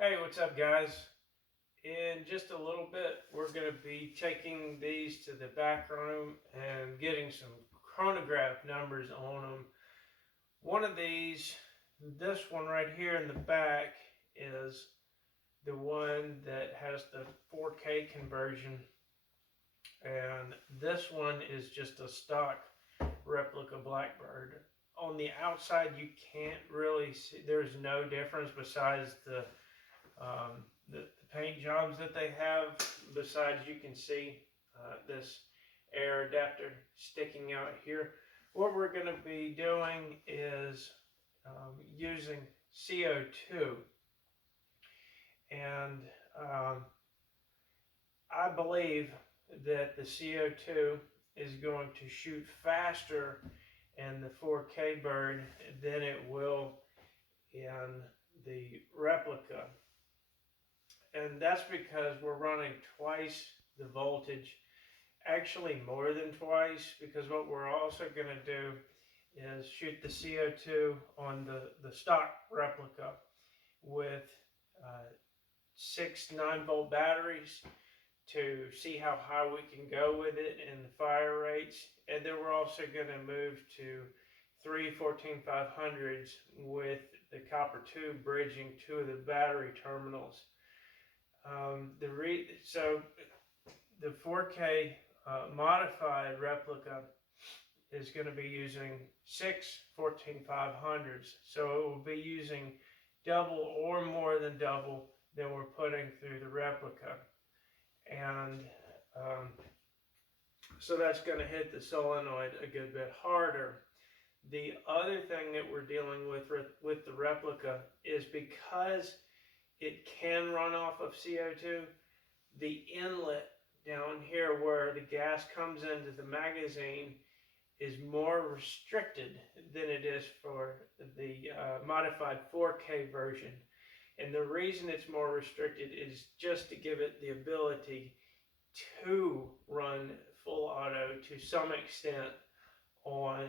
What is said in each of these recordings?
Hey, what's up, guys? In just a little bit, we're going to be taking these to the back room and getting some chronograph numbers on them. One of these, this one right here in the back, is the one that has the 4K conversion, and this one is just a stock replica Blackbird. On the outside, you can't really see, there's no difference besides the paint jobs that they have. Besides, you can see this air adapter sticking out here. What we're going to be doing is using CO2, and I believe that the CO2 is going to shoot faster in the 4K bird than it will in the replica. And that's because we're running twice the voltage, actually more than twice, because what we're also going to do is shoot the CO2 on the stock replica with 6 9-volt batteries to see how high we can go with it and the fire rates. And then we're also going to move to 3 14500s with the copper tube bridging two of the battery terminals. So the 4K modified replica is going to be using 6 14500s, so it will be using double or more than double than we're putting through the replica, and so that's going to hit the solenoid a good bit harder. The other thing that we're dealing with the replica is because it can run off of CO2, the inlet down here where the gas comes into the magazine is more restricted than it is for the modified 4K version. And the reason it's more restricted is just to give it the ability to run full auto to some extent on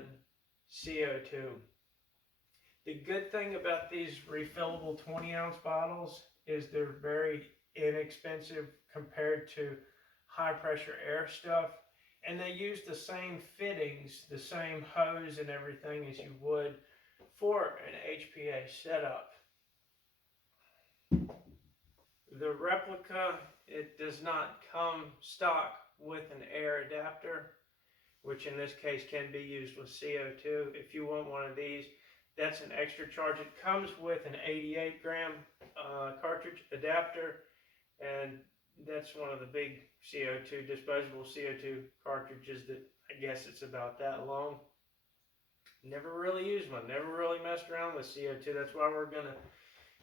CO2. The good thing about these refillable 20-ounce bottles is they're very inexpensive compared to high pressure air stuff, and they use the same fittings, the same hose and everything as you would for an HPA setup. The replica, it does not come stock with an air adapter, which in this case can be used with CO2. If you want one of these, that's an extra charge. It comes with an 88 gram cartridge adapter, and that's one of the big CO2, disposable CO2 cartridges that I guess it's about that long. Never really used one, never really messed around with CO2. That's why we're gonna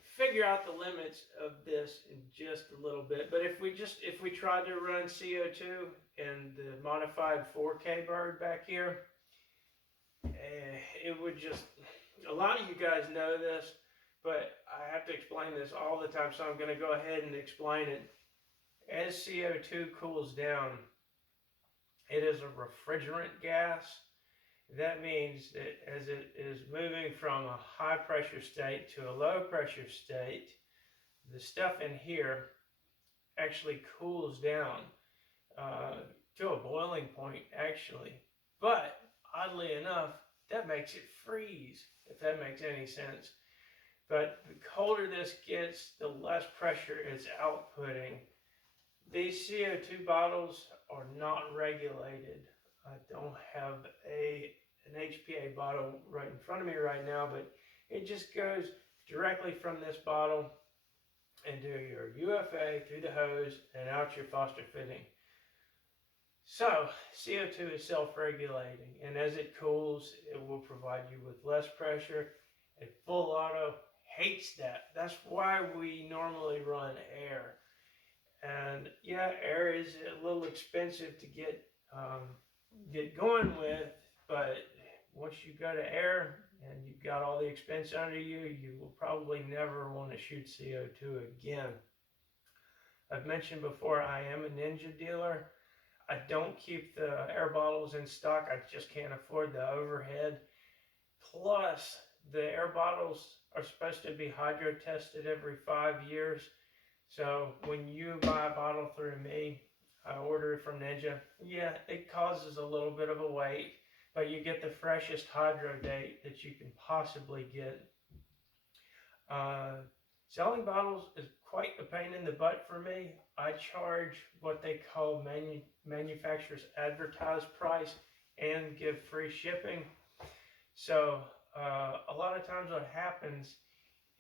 figure out the limits of this in just a little bit. But if we tried to run CO2 in the modified 4K bird back here, it would just, a lot of you guys know this, but I have to explain this all the time, so I'm going to go ahead and explain it. As CO2 cools down, it is a refrigerant gas. That means that as it is moving from a high pressure state to a low pressure state, the stuff in here actually cools down to a boiling point, actually. But oddly enough, that makes it freeze, if that makes any sense. But the colder this gets, the less pressure it's outputting. These CO2 bottles are not regulated. I don't have an HPA bottle right in front of me right now, but it just goes directly from this bottle into your UFA through the hose and out your Foster fitting. So CO2 is self-regulating, and as it cools, it will provide you with less pressure. And full auto hates that. That's why we normally run air. And yeah, air is a little expensive to get going with, but once you go to air and you've got all the expense under you, you will probably never want to shoot CO2 again. I've mentioned before, I am a Ninja dealer. I don't keep the air bottles in stock. I just can't afford the overhead. Plus, the air bottles are supposed to be hydro tested every 5 years. So when you buy a bottle through me, I order it from Ninja. Yeah, it causes a little bit of a wait, but you get the freshest hydro date that you can possibly get. Uh, Selling bottles is quite a pain in the butt for me. I charge what they call manufacturer's advertised price and give free shipping. So a lot of times what happens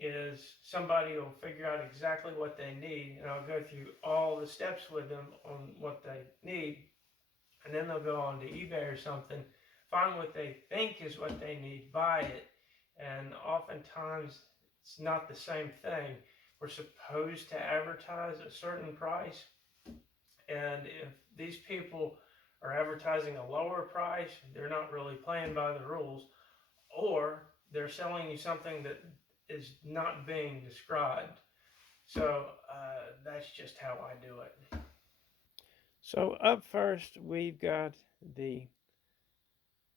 is somebody will figure out exactly what they need, and I'll go through all the steps with them on what they need, and then they'll go on to eBay or something, find what they think is what they need, buy it, and oftentimes it's not the same thing. We're supposed to advertise a certain price, and if these people are advertising a lower price, they're not really playing by the rules, or they're selling you something that is not being described. So that's just how I do it. So up first, we've got the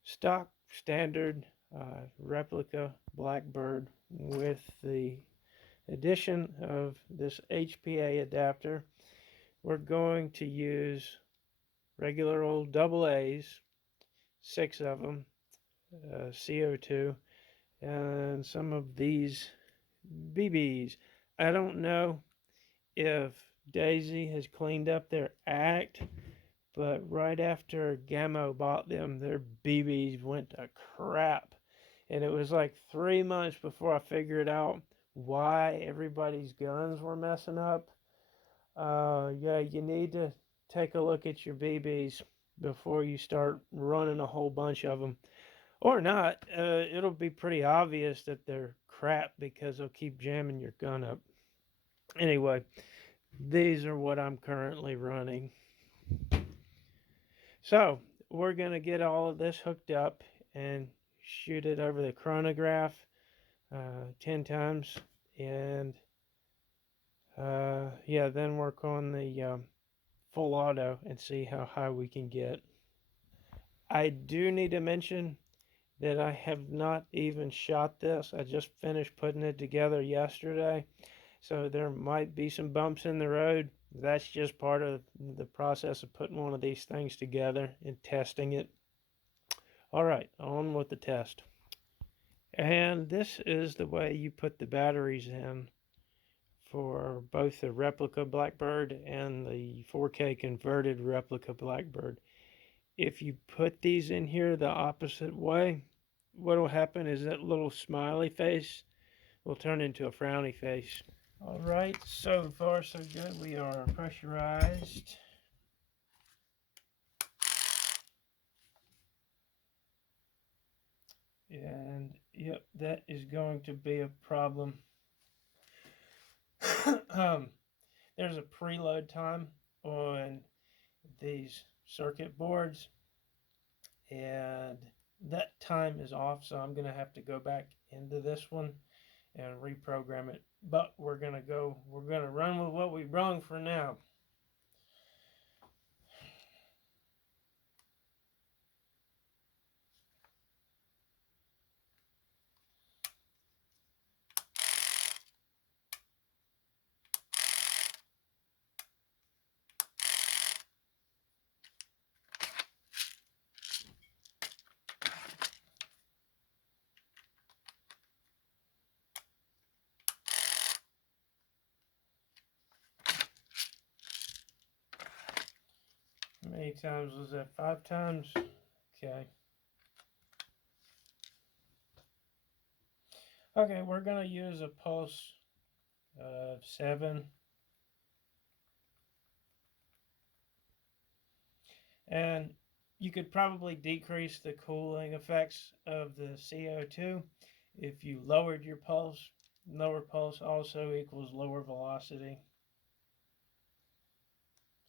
stock standard replica Blackbird with the addition of this HPA adapter. We're going to use regular old double A's, 6 of them, CO2, and some of these BBs. I don't know if Daisy has cleaned up their act, but right after Gammo bought them, their BBs went to crap. And it was like 3 months before I figured out why everybody's guns were messing up. Yeah, you need to take a look at your BBs before you start running a whole bunch of them. Or not. It'll be pretty obvious that they're crap because they'll keep jamming your gun up. Anyway, these are what I'm currently running. So we're going to get all of this hooked up and shoot it over the chronograph 10 times. And yeah, then work on the full auto and see how high we can get. I do need to mention that I have not even shot this. I just finished putting it together yesterday. So there might be some bumps in the road. That's just part of the process of putting one of these things together and testing it. All right, on with the test. And this is the way you put the batteries in for both the replica Blackbird and the 4K converted replica Blackbird. If you put these in here the opposite way, what will happen is that little smiley face will turn into a frowny face. All right, so far so good. We are pressurized. And yep, that is going to be a problem. There's a preload time on these circuit boards, and that time is off, so I'm going to have to go back into this one and reprogram it. But we're going to run with what we brung for now. How many times was that? 5 times? Okay. Okay, we're going to use a pulse of 7. And you could probably decrease the cooling effects of the CO2 if you lowered your pulse. Lower pulse also equals lower velocity.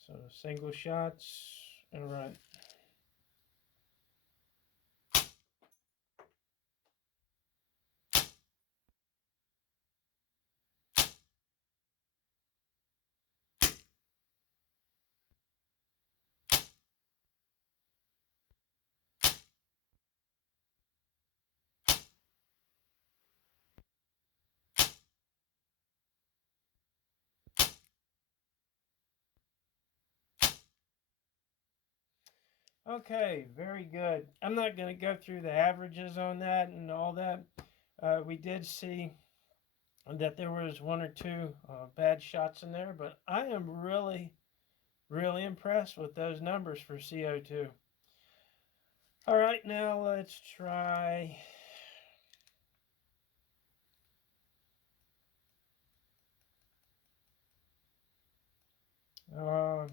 So single shots. All right. Okay, very good. I'm not going to go through the averages on that and all that. We did see that there was one or two bad shots in there, but I am really, really impressed with those numbers for CO2. All right, now let's try. Uh,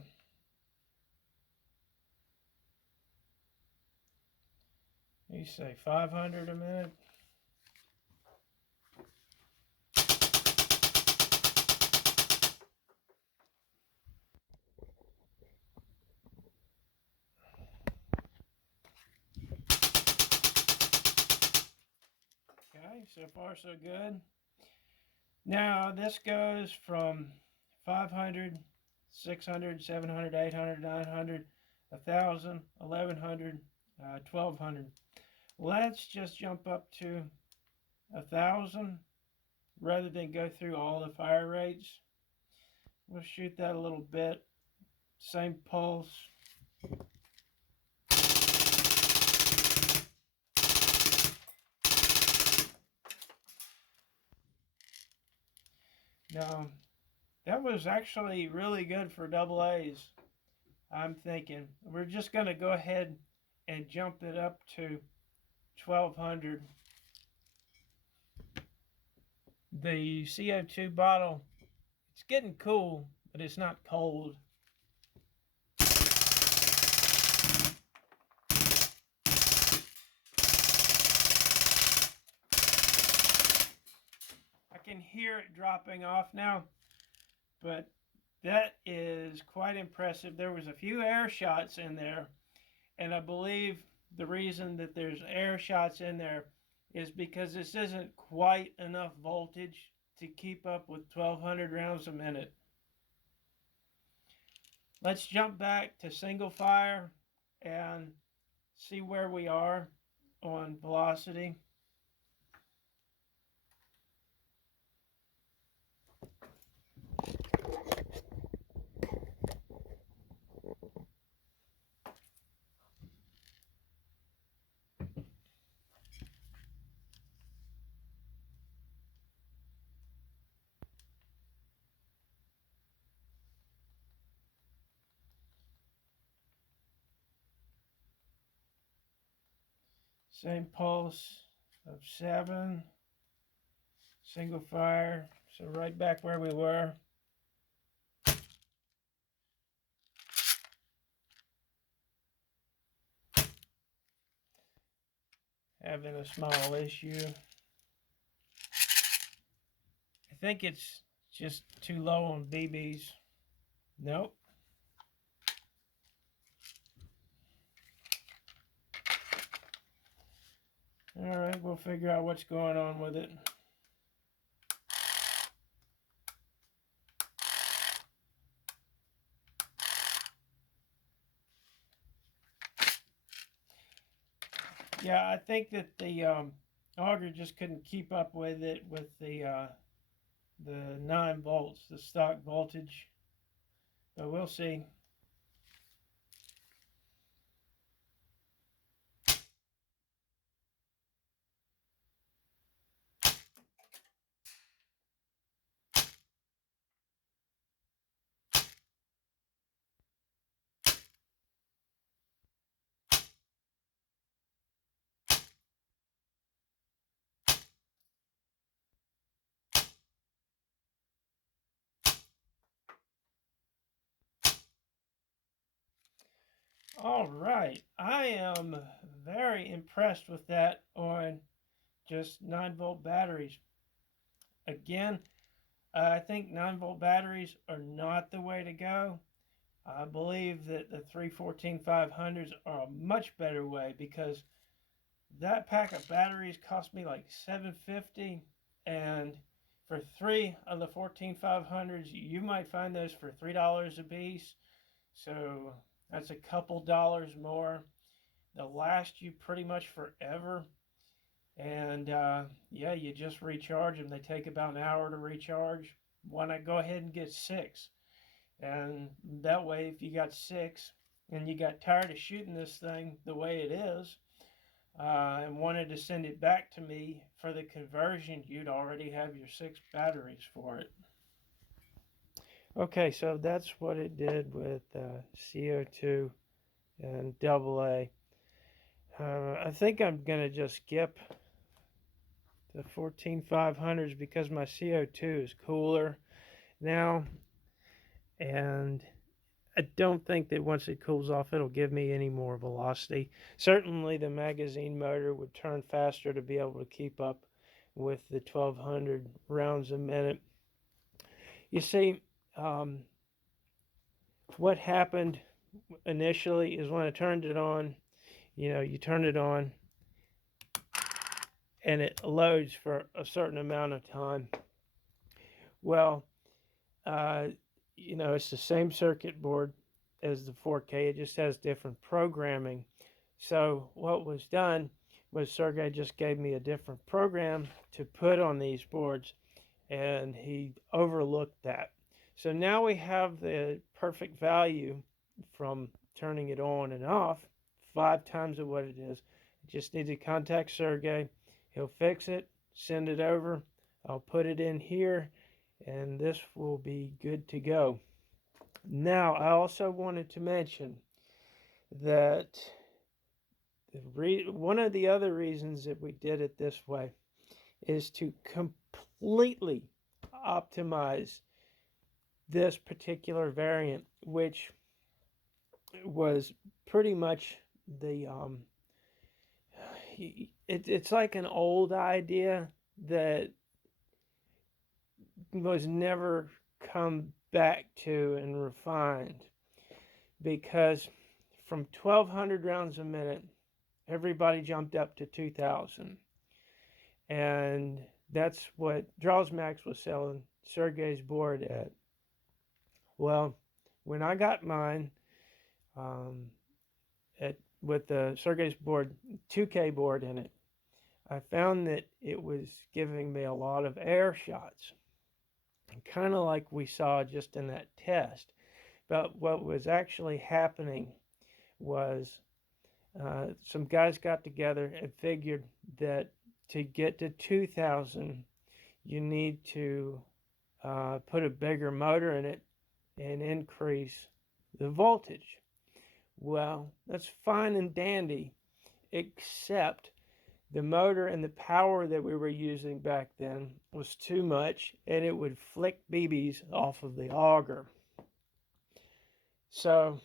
you say 500 a minute? Okay, so far so good. Now this goes from 500, 600, 700, 800, 900, 1,000, 1,100, 1,200. Let's just jump up to 1,000 rather than go through all the fire rates. We'll shoot that a little bit. Same pulse. Now, that was actually really good for double A's. I'm thinking we're just going to go ahead and jump it up to 1,200. The CO2 bottle, it's getting cool, but it's not cold. I can hear it dropping off now, but that is quite impressive. There was a few air shots in there, and I believe the reason that there's air shots in there is because this isn't quite enough voltage to keep up with 1,200 rounds a minute. Let's jump back to single fire and see where we are on velocity. Same pulse of 7, single fire, so right back where we were. Having a small issue. I think it's just too low on BBs. Nope. All right, we'll figure out what's going on with it. Yeah, I think that the auger just couldn't keep up with it with the 9 volts, the stock voltage. But we'll see. All right, I am very impressed with that on just 9-volt batteries. Again, I think 9-volt batteries are not the way to go. I believe that the 314-500s are a much better way because that pack of batteries cost me like $7.50, and for 3 of the 14500s, you might find those for $3 a piece. So that's a couple dollars more. They'll last you pretty much forever. And yeah, you just recharge them. They take about an hour to recharge. Why not go ahead and get 6? And that way, if you got 6, and you got tired of shooting this thing the way it is, and wanted to send it back to me for the conversion, you'd already have your 6 batteries for it. Okay, so that's what it did with CO2 and AA. I think I'm going to just skip the 14500s because my CO2 is cooler now, and I don't think that once it cools off it'll give me any more velocity. Certainly the magazine motor would turn faster to be able to keep up with the 1200 rounds a minute. You see, what happened initially is when I turned it on, you turn it on and it loads for a certain amount of time. Well, it's the same circuit board as the 4K, it just has different programming. So what was done was Sergey just gave me a different program to put on these boards, and he overlooked that. So now we have the perfect value from turning it on and off, 5 times of what it is. I just need to contact Sergey. He'll fix it, send it over. I'll put it in here, and this will be good to go. Now, I also wanted to mention that one of the other reasons that we did it this way is to completely optimize this particular variant, which was pretty much the it's like an old idea that was never come back to and refined, because from 1200 rounds a minute everybody jumped up to 2000, and that's what Drawsmax was selling Sergey's board at. Well, when I got mine with the Sergey's board, 2K board in it, I found that it was giving me a lot of air shots, kind of like we saw just in that test. But what was actually happening was some guys got together and figured that to get to 2000, you need to put a bigger motor in it and increase the voltage. Well, that's fine and dandy, except the motor and the power that we were using back then was too much, and it would flick BBs off of the auger. So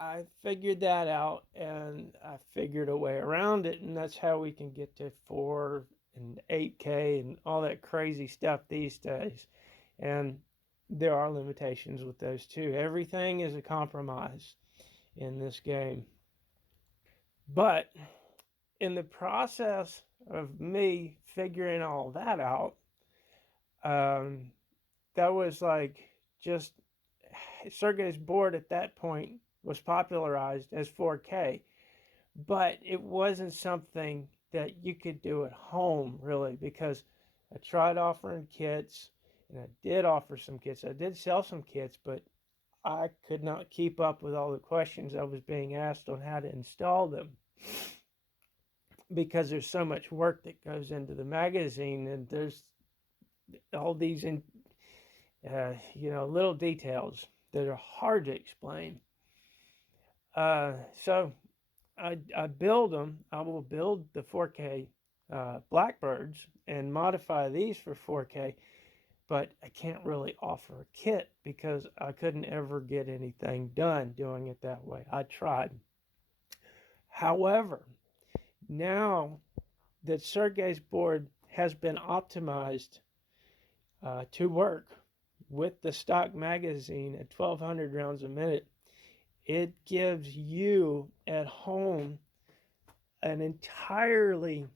I figured that out, and I figured a way around it, and that's how we can get to 4 and 8K and all that crazy stuff these days. And there are limitations with those too. Everything is a compromise in this game. But in the process of me figuring all that out, that was like just Sergey's board at that point was popularized as 4K, but it wasn't something that you could do at home really, because I tried offering kits, and I did offer some kits. I did sell some kits, but I could not keep up with all the questions I was being asked on how to install them, because there's so much work that goes into the magazine, and there's all these little details that are hard to explain. So I build them. I will build the 4K Blackbirds and modify these for 4K, but I can't really offer a kit because I couldn't ever get anything done doing it that way. I tried. However, now that Sergey's board has been optimized to work with the stock magazine at 1200 rounds a minute, it gives you at home an entirely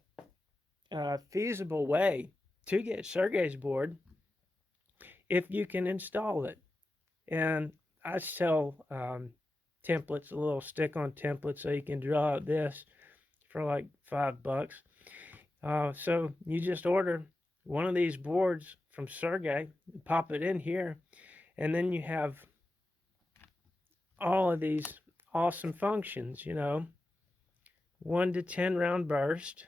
feasible way to get Sergey's board if you can install it. And I sell templates, a little stick-on template, so you can draw out this for like $5. So you just order one of these boards from Sergey, pop it in here, and then you have all of these awesome functions, 1 to 10 round burst,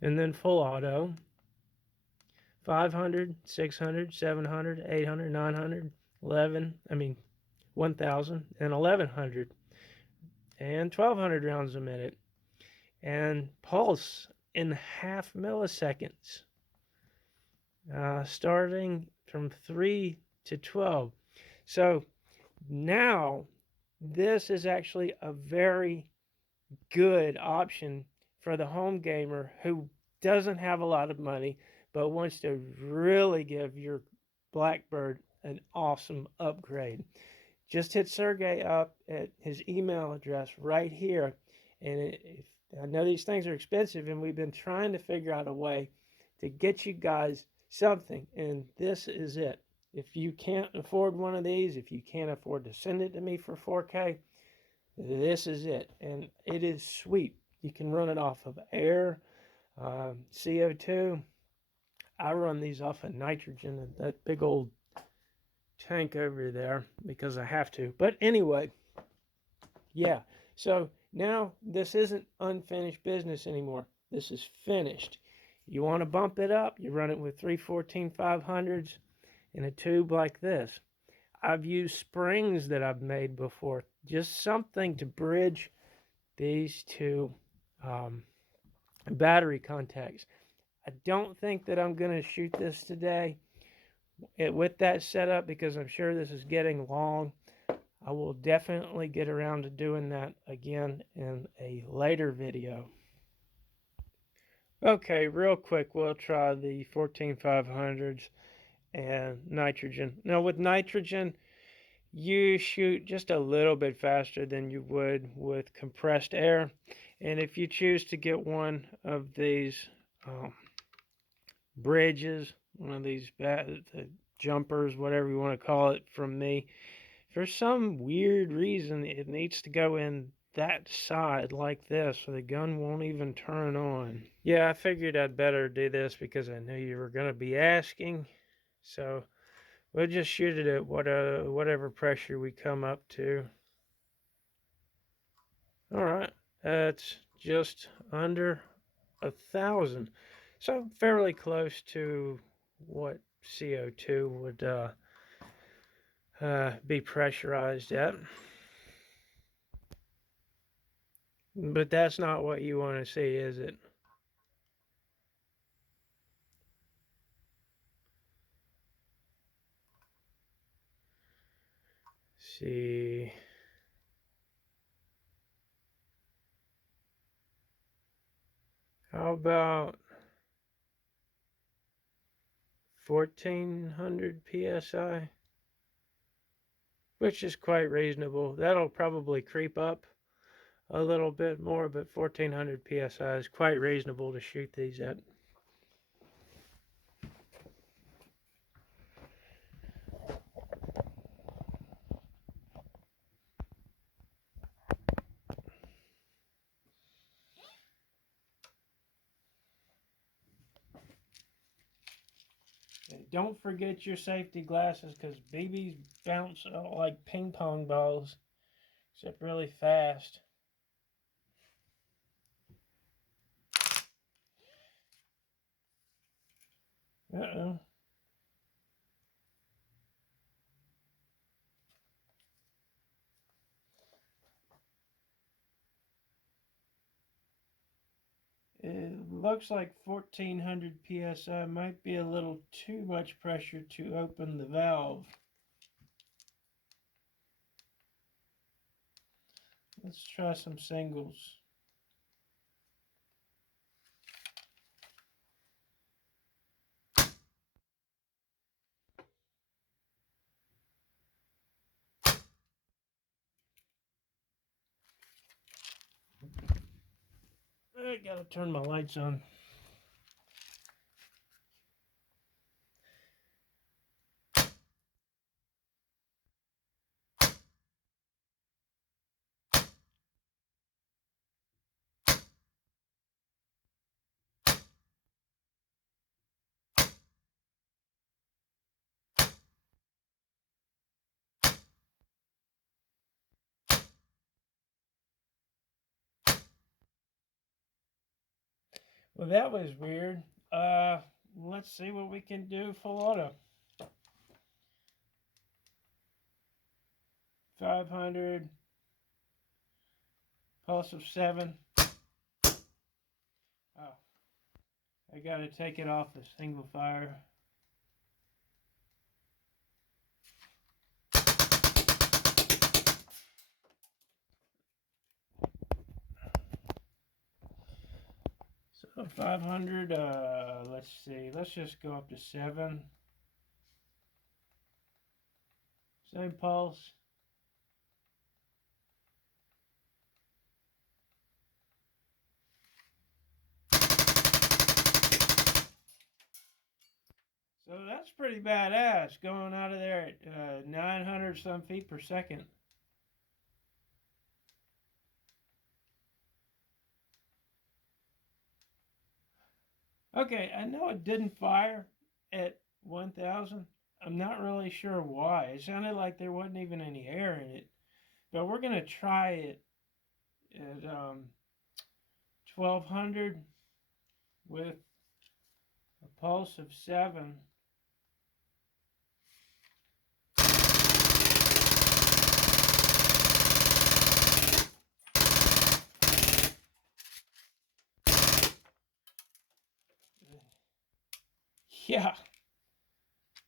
and then full auto, 500, 600, 700, 800, 900, 1000, and 1100, and 1200 rounds a minute, and pulse in half milliseconds, starting from 3 to 12. So now this is actually a very good option for the home gamer who doesn't have a lot of money but wants to really give your Blackbird an awesome upgrade. Just hit Sergey up at his email address right here. And I know these things are expensive, and we've been trying to figure out a way to get you guys something, and this is it. If you can't afford one of these, if you can't afford to send it to me for 4K, this is it. And it is sweet. You can run it off of air, CO2. I run these off of nitrogen and that big old tank over there because I have to. But anyway, yeah. So now this isn't unfinished business anymore. This is finished. You want to bump it up, you run it with 314-500s in a tube like this. I've used springs that I've made before, just something to bridge these two battery contacts. I don't think that I'm going to shoot this today with that setup because I'm sure this is getting long. I will definitely get around to doing that again in a later video. Okay, real quick, we'll try the 14500s and nitrogen. Now with nitrogen, you shoot just a little bit faster than you would with compressed air. And if you choose to get one of these bridges, one of these jumpers, whatever you want to call it from me, for some weird reason it needs to go in that side like this so the gun won't even turn on. Yeah, I figured I'd better do this because I knew you were going to be asking. So we'll just shoot it at whatever pressure we come up to. All right, that's just under 1,000. So fairly close to what CO2 would be pressurized at. But that's not what you want to see, is it? See. How about 1400 psi? Which is quite reasonable. That'll probably creep up a little bit more, but 1400 psi is quite reasonable to shoot these at. Don't forget your safety glasses because BBs bounce like ping pong balls, except really fast. Uh-oh. It looks like 1400 psi might be a little too much pressure to open the valve. Let's try some singles. I gotta turn my lights on. Well, that was weird. Let's see what we can do full auto. 500, pulse of 7. Oh, I gotta take it off the single fire. So 500, let's see, let's just go up to 7. Same pulse. So that's pretty badass, going out of there at 900 some feet per second. Okay, I know it didn't fire at 1,000. I'm not really sure why. It sounded like there wasn't even any air in it. But we're going to try it at 1,200 with a pulse of 7. Yeah.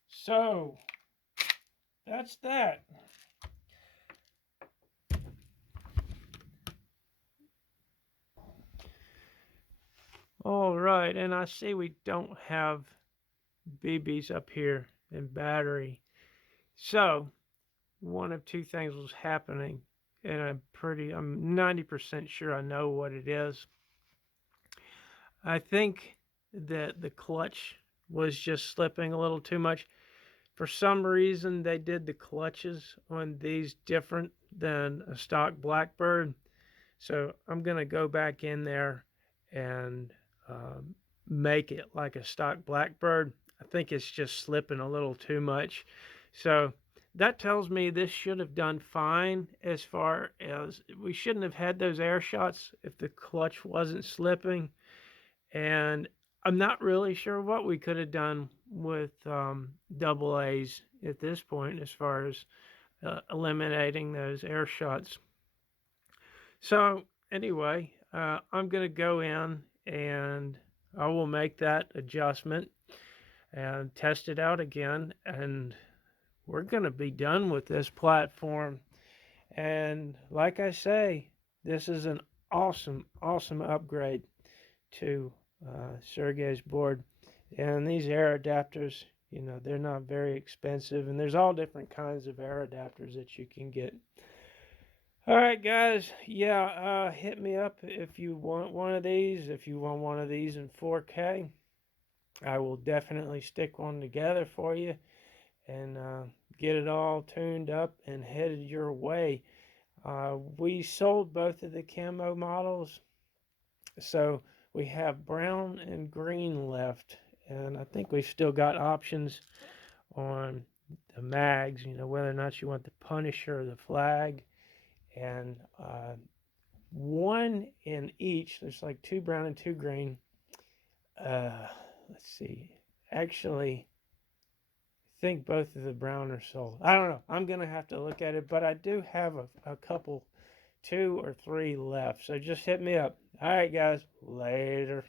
So that's that. All right, and I see we don't have BBs up here in battery. So one of two things was happening, and I'm 90% sure I know what it is. I think that the clutch was just slipping a little too much. For some reason, they did the clutches on these different than a stock Blackbird. So I'm going to go back in there and make it like a stock Blackbird. I think it's just slipping a little too much. So that tells me this should have done fine, as far as we shouldn't have had those air shots if the clutch wasn't slipping. And I'm not really sure what we could have done with double A's at this point as far as eliminating those air shots. So anyway, I'm going to go in and I will make that adjustment and test it out again. And we're going to be done with this platform. And like I say, this is an awesome, awesome upgrade to Sergey's board. And these air adapters, they're not very expensive. And there's all different kinds of air adapters that you can get. All right, guys. Yeah, hit me up if you want one of these. If you want one of these in 4K, I will definitely stick one together for you and get it all tuned up and headed your way. We sold both of the camo models, so we have brown and green left, and I think we've still got options on the mags. Whether or not you want the Punisher or the Flag, and one in each. There's like 2 brown and 2 green. Let's see. Actually, I think both of the brown are sold. I don't know. I'm going to have to look at it, but I do have a couple, 2 or 3 left. So just hit me up. All right, guys. Later.